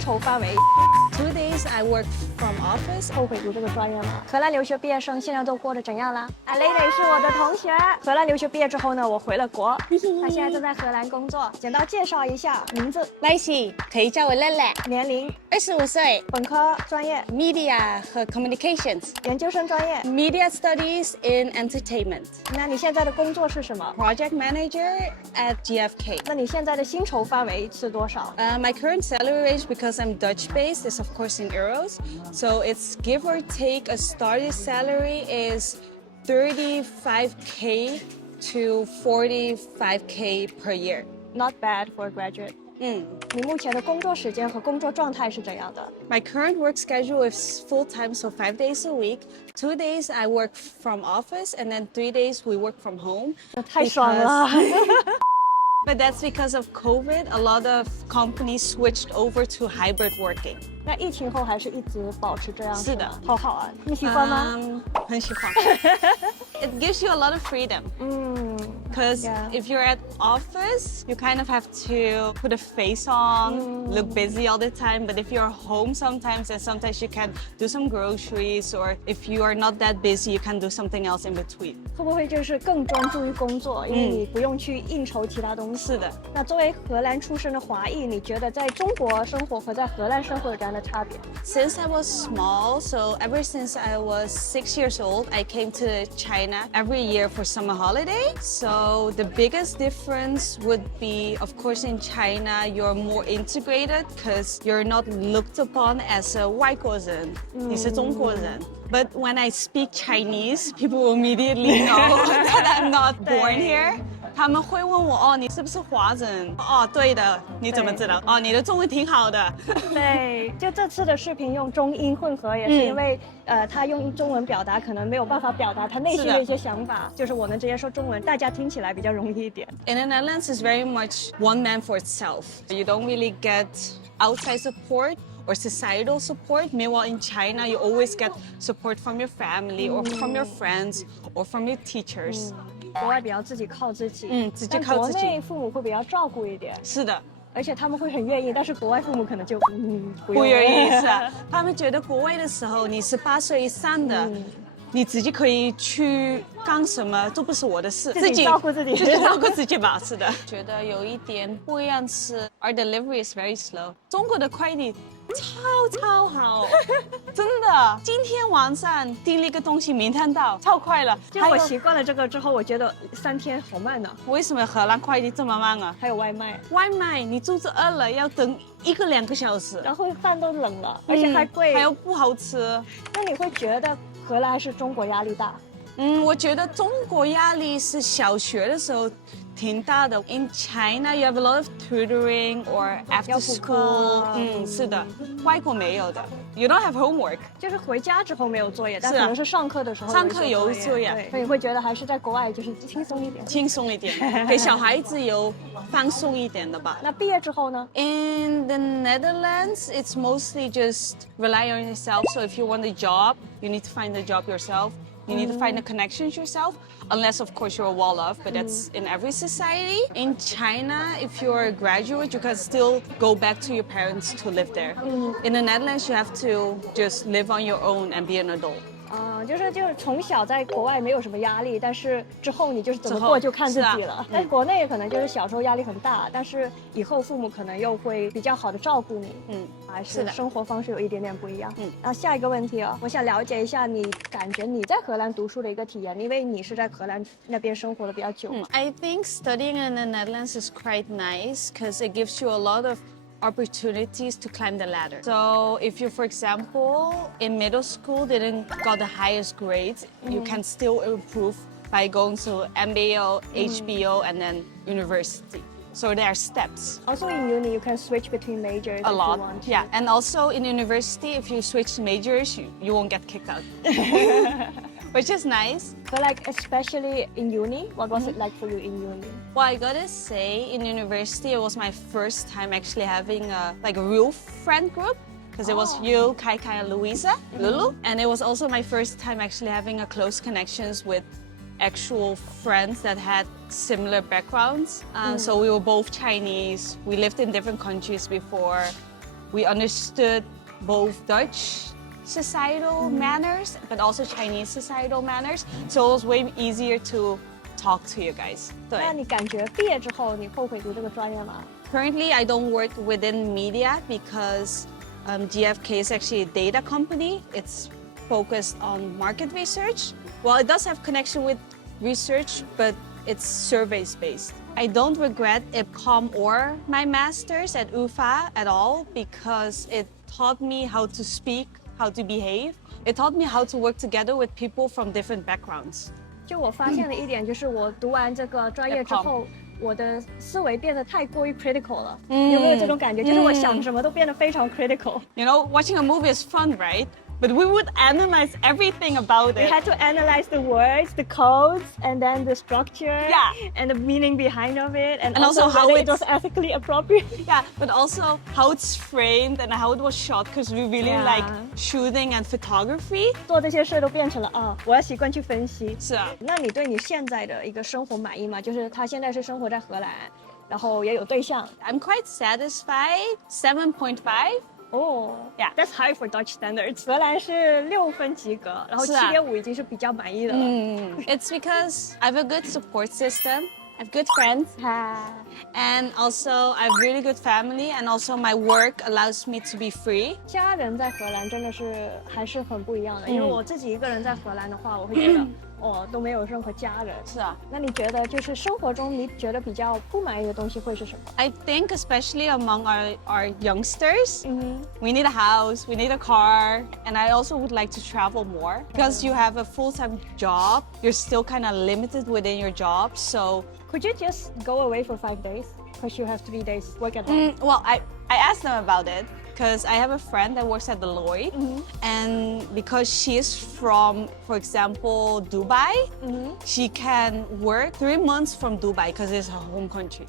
酬范围。 2 days I work from office. 后悔读这个专业吗？荷兰留学毕业生现在都过得怎样啦？Lady 是我的同学，荷兰留学毕业之后呢，我回了国，她现在正在荷兰工作。简单介绍一下，名字、Lacey 可以叫我乐乐，年龄、 25岁，本科专业、 Media 和 Communications， 研究生专业。 Media Studies in Entertainment， 那你现在的工作是什么？ Project Manager at GFK。 那你现在的薪酬范围是多少？ My current salary range, because I'm Dutch-based, is of course in euros. So it's give or take a starting salary is 35k to 45k per year. Not bad for a graduate. 你目前的工作时间和工作状态是怎样的？ My current work schedule is full-time, so 5 days a week. 2 days I work from office, and then 3 days we work from home. 太爽了！ But that's because of COVID. A lot of companies switched over to hybrid working. 那疫情后还是一直保持这样？是的，好好啊，你喜欢吗？很喜欢。It gives you a lot of freedom. Because if you're at office, you kind of have to put a face on, look busy all the time. But if you're home sometimes, and sometimes you can do some groceries, or if you are not that busy, you can do something else in between. 会不会就是更专注于工作，因为你不用去应酬其他东西？是的。那作为荷兰出生的华裔，你觉得在中国生活和在荷兰生活有这样的差别？ Since I was small, so ever since I was 6 years old, I came to China every year for summer holiday. So the biggest difference would be, of course, in China, you're more integrated because you're not looked upon as a 外国人，你是中国人。But when I speak Chinese, people will immediately know that I'm not born here. 他们会问我哦，你是不是华人？哦，对的，你怎么知道？哦，你的中文挺好的。对，就这次的视频用中英混合，也是因为他用中文表达可能没有办法表达他内心的一些想法，就是我们直接说中文，大家听起来比较容易一点。In the Netherlands, it's very much one man for itself. You don't really get outside support or societal support. Meanwhile, in China, you always get support from your family or from your friends or from your teachers. 国外比较自己靠自己，自己靠自己。但国内父母会比较照顾一点。是的。而且他们会很愿意，但是国外父母可能就不愿意是啊。他们觉得国外的时候，你18岁以上的，你自己可以去干什么，都不是我的事，自己照顾自己，自己照顾自己吧。是的。觉得有一点不一样是 ，our delivery is very slow。中国的快递超好，真的。今天晚上订了一个东西，明天到，超快了。就我习惯了这个之后，我觉得3天好慢呢。为什么荷兰快递这么慢啊？还有外卖，外卖你肚子饿了要等1个2个小时，然后饭都冷了，而且还贵，还有不好吃。那你会觉得荷兰还是中国压力大？我觉得中国压力是小学的时候挺大的。In China, you have a lot of tutoring or after school. 是的，外国没有的。You don't have homework. 就是回家之后没有作业，但可能是上课的时候。上课有作业，所以会觉得还是在国外就是轻松一点。轻松一点，给小孩子有放松一点的吧。那毕业之后呢 ？In the Netherlands, it's mostly just rely on yourself. So if you want a job, you need to find a job yourself. You need to find the connections yourself, unless of course you're well off, but that's in every society. In China, if you're a graduate, you can still go back to your parents to live there. In the Netherlands, you have to just live on your own and be an adult. 就是从小在国外没有什么压力，但是之后你就是怎么过就看自己了。但国内可能就是小时候压力很大，但是以后父母可能又会比较好的照顾你。还是生活方式有一点点不一样。那下一个问题我想了解一下你感觉你在荷兰读书的一个体验，因为你是在荷兰那边生活的比较久。I think studying in the Netherlands is quite nice because it gives you a lot of opportunities to climb the ladder. So if you, for example, in middle school didn't got the highest grades, you can still improve by going to MBO, HBO, and then university. So there are steps. Also in uni, you can switch between majors a lot. If you want. Yeah, and also in university, if you switch majors, you won't get kicked out. Which is nice. But like, especially in uni, what was it like for you in uni? Well, I gotta say, in university, it was my first time actually having a real friend group. Because it was you, Kai Kai, and Louisa, Lulu. And it was also my first time actually having a close connections with actual friends that had similar backgrounds. So we were both Chinese. We lived in different countries before. we understood both Dutch societal manners, but also Chinese societal manners. So it was way easier to talk to you guys. 那你感觉毕业之后你后悔读这个专业吗？ Currently, I don't work within media because GfK is actually a data company. It's focused on market research. Well, it does have connection with research, but it's surveys based. I don't regret IPCOM or my master's at UFA at all because it taught me how to speak, how to behave. It taught me how to work together with people from different backgrounds. 就我发现了一点，就是我读完这个专业之后，我的思维变得太过于 critical 了。有没有这种感觉？就是我想什么都变得非常 critical。You know, watching a movie is fun, right? But we would analyze everything about it. We had to analyze the words, the codes, and then the structure, and the meaning behind of it, and also how it was ethically appropriate. Yeah, but also how it's framed and how it was shot, because we really like shooting and photography. 做这些事都变成了我要习惯去分析。是啊。那你对你现在的一个生活满意吗？就是他现在是生活在荷兰，然后也有对象。I'm quite satisfied. 7.5. Oh, yeah, that's high for Dutch standards. 荷兰是6分及格，然后7.5已经是比较满意的了。It's because I have a good support system. I have good friends, and also I have really good family, and also my work allows me to be free. 家人在荷兰真的是还是很不一样的，因为我自己一个人在荷兰的话，我会觉得都没有任何家人。是啊。那你觉得就是生活中你觉得比较不满意的东西会是什么？ I think especially among our youngsters, we need a house, we need a car, and I also would like to travel more. Because you have a full-time job, you're still kind of limited within your job, so... Could you just go away for 5 days? Because you have 3 days work at home. Well, I asked them about it. Because I have a friend that works at Deloitte, and because she is from, for example, Dubai, she can work 3 months from Dubai because it's her home country.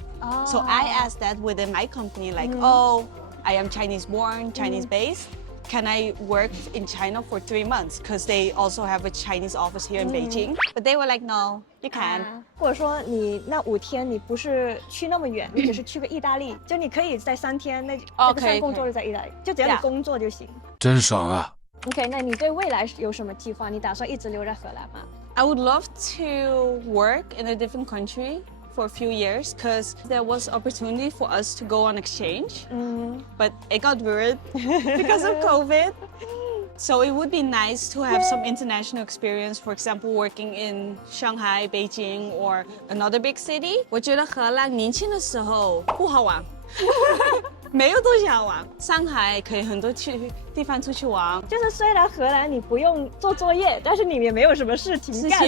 So I asked that within my company, like, I am Chinese born, Chinese based. Can I work in China for 3 months? Because they also have a Chinese office here in Beijing. But they were like, no, you can't. 或者说你那5天你不是去那么远，你只是去个意大利，就你可以在3天那个3工作日在意大利，就只要你工作就行。真爽啊！ OK， 那你对未来有什么计划？你打算一直留在荷兰吗？ I would love to work in a different country for a few years because there was opportunity for us to go on exchange, but it got ruined because of COVID. So it would be nice to have some international experience, for example, working in Shanghai, Beijing, or another big city. 我觉得荷兰年轻的时候不好玩。没有东西好玩，上海可以很多地方出去玩。就是虽然荷兰你不用做作业，但是你也没有什么事情干。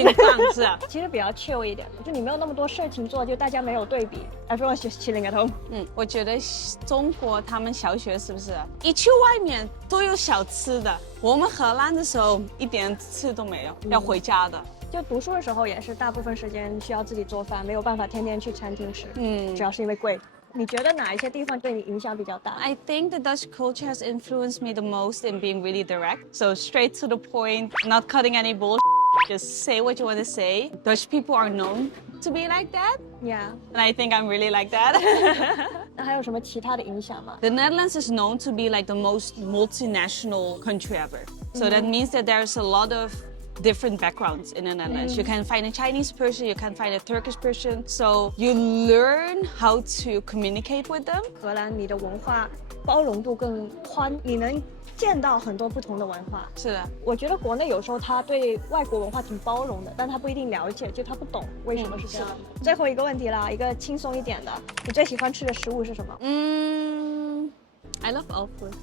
是啊，其实比较 chill 一点的，就你没有那么多事情做，就大家没有对比。Everyone's just chilling at home。我觉得中国他们小学是不是一去外面都有小吃的？我们荷兰的时候一点吃都没有，要回家的。就读书的时候也是大部分时间需要自己做饭，没有办法天天去餐厅吃。主要是因为贵。你觉得哪一些地方对你影响比较大？ I think the Dutch culture has influenced me the most in being really direct. So straight to the point, not cutting any bullshit. Just say what you want to say. Dutch people are known to be like that. Yeah. And I think I'm really like that. 那还有什么其他的影响吗？ The Netherlands is known to be like the most multinational country ever. So that means that there's a lot of different backgrounds in the Netherlands. You can find a Chinese person, you can find a Turkish person. So you learn how to communicate with them. 荷兰你的文化包容度更宽，你能见到很多不同的文化。是的。我觉得国内有时候他对外国文化挺包容的，但他不一定了解，就他不懂为什么是这样。最后一个问题啦，一个轻松一点的，你最喜欢吃的食物是什么？I love all food.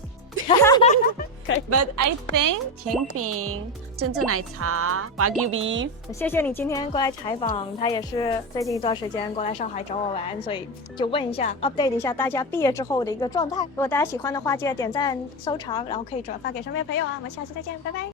But I think 甜饼、珍珠奶茶、Wagyu beef。谢谢你今天过来采访，他也是最近一段时间过来上海找我玩，所以就问一下 update 一下大家毕业之后的一个状态。如果大家喜欢的话，记得点赞、收藏，然后可以转发给身边朋友啊。我们下期再见，拜拜。